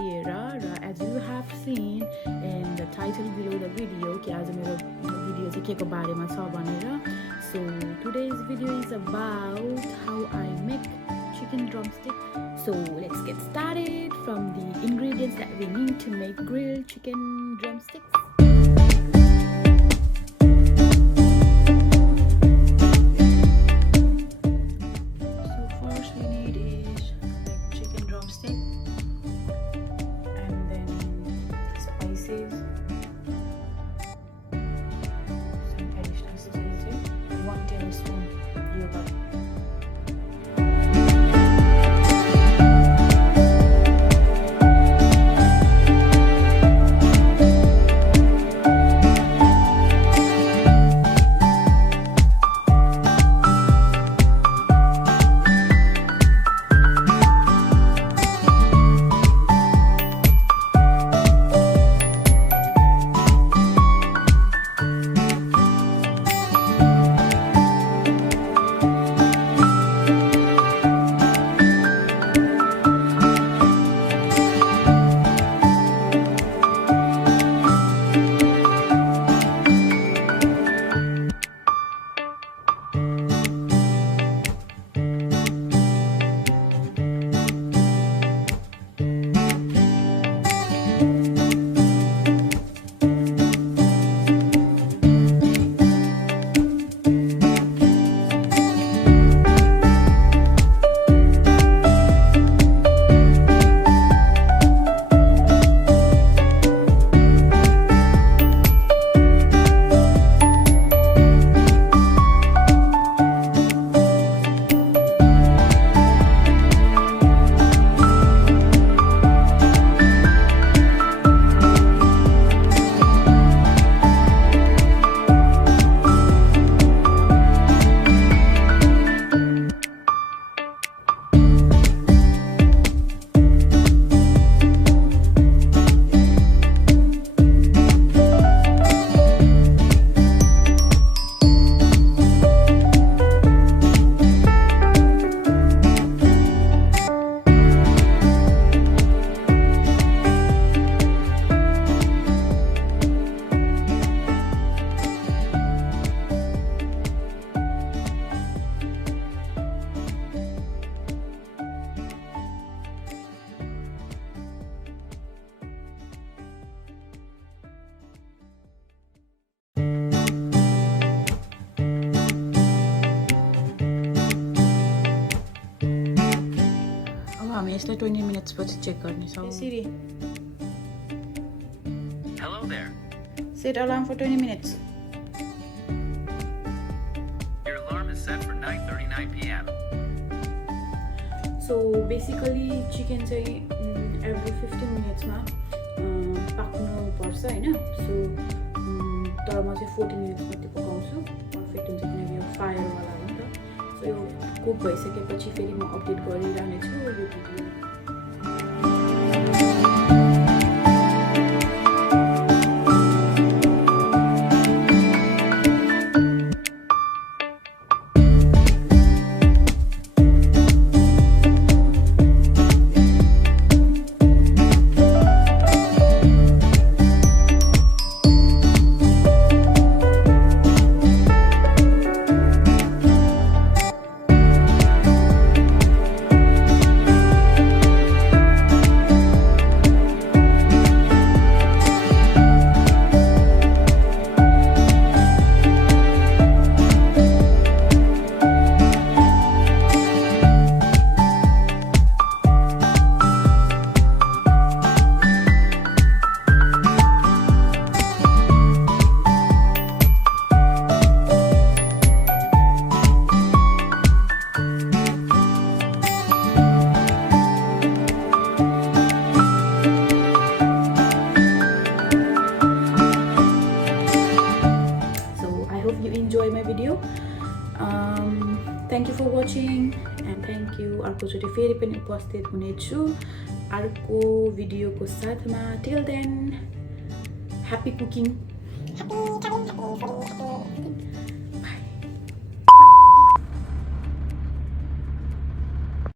लिएर र as you have seen in the title below the video कि आज मेरो भिडियो चाहिँ के को बारेमा छ भनेर. So today's video is about how I make chicken drumstick. So let's get started from the ingredients that we need to make grilled chicken drumsticks. यसलाई 20 minutes पछि चेक गर्ने छ. Siri. Hello there. Set alarm for 20 minutes. Your alarm is set for 9:39 p.m. So basically chicken चाहिँ every 15 minutes मा पाक्नु पर्छ हैन. So तर म चाहिँ 40 minutes मा पकाउँछु. पर्फेक्ट हुन्छ किनकि यो फायर वाला हो नि त. सो यो कुक भइसकेपछि फेरि म अपडेट गरिरहने छु यो video. Thank you for watching and thank you. अर्कोचोटि फेरि पनि उपस्थित हुनेछु अर्को भिडियोको साथमा. Till then, happy cooking. Happy